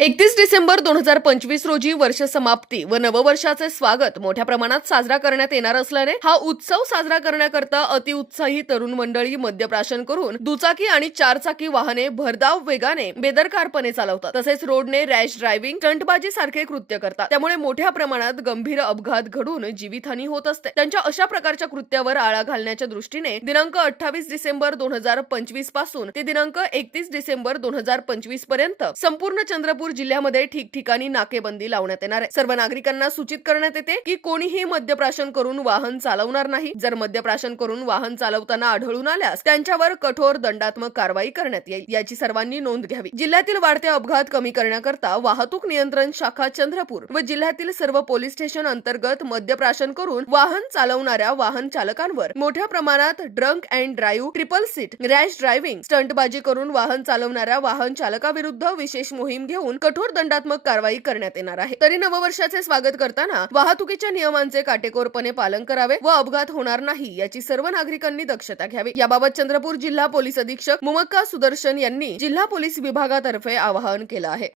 एकतीस डिसेंबर दोन हजार पंचवीस रोजी वर्ष समाप्ती व नववर्षाचे स्वागत मोठ्या प्रमाणात साजरा करण्यात येणार असल्याने हा उत्सव साजरा करण्याकरता अतिउत्साही तरुण मंडळी मद्यप्राशन करून दुचाकी आणि चारचाकी वाहने भरधाव वेगाने बेदरकारपणे चालवतात. तसेच रोडने रॅश ड्रायव्हिंग स्टंटबाजी सारखे कृत्य करतात. त्यामुळे मोठ्या प्रमाणात गंभीर अपघात घडून जीवितहानी होत असते. त्यांच्या अशा प्रकारच्या कृत्यावर आळा घालण्याच्या दृष्टीने दिनांक अठ्ठावीस डिसेंबर दोन हजार पंचवीसपासून ते दिनांक एकतीस डिसेंबर दोन हजार पंचवीसपर्यंत संपूर्ण चंद्रपूर जिल्ह्यामध्ये ठिकठिकाणी नाकेबंदी लावण्यात येणार आहे. सर्व नागरिकांना सूचित करण्यात येते की कोणीही मद्यप्राशन करून वाहन चालवणार नाही. जर मद्यप्राशन करून वाहन चालवताना आढळून आल्यास त्यांच्यावर कठोर दंडात्मक कारवाई करण्यात येईल. याची सर्वांनी नोंद घ्यावी. जिल्ह्यातील वाढते अपघात कमी करण्याकरता वाहतूक नियंत्रण शाखा चंद्रपूर व जिल्ह्यातील सर्व पोलीस स्टेशन अंतर्गत मद्यप्राशन करून वाहन चालवणाऱ्या वाहन चालकांवर मोठ्या प्रमाणात drunk and drive triple seat rash driving स्टंटबाजी करून वाहन चालवणाऱ्या वाहन चालकाविरुद्ध विशेष मोहीम घेऊन कठोर दंडात्मक कारवाई करण्यात येणार आहे. तरी नववर्षाचे स्वागत करताना वाहतुकीच्या नियमांचे काटेकोरपणे पालन करावे व अपघात होणार नाही याची सर्व नागरिकांनी दक्षता घ्यावी. याबाबत चंद्रपूर जिल्हा पोलीस अधीक्षक मुमक्का सुदर्शन यांनी जिल्हा पोलीस विभागातर्फे आवाहन केलं आहे.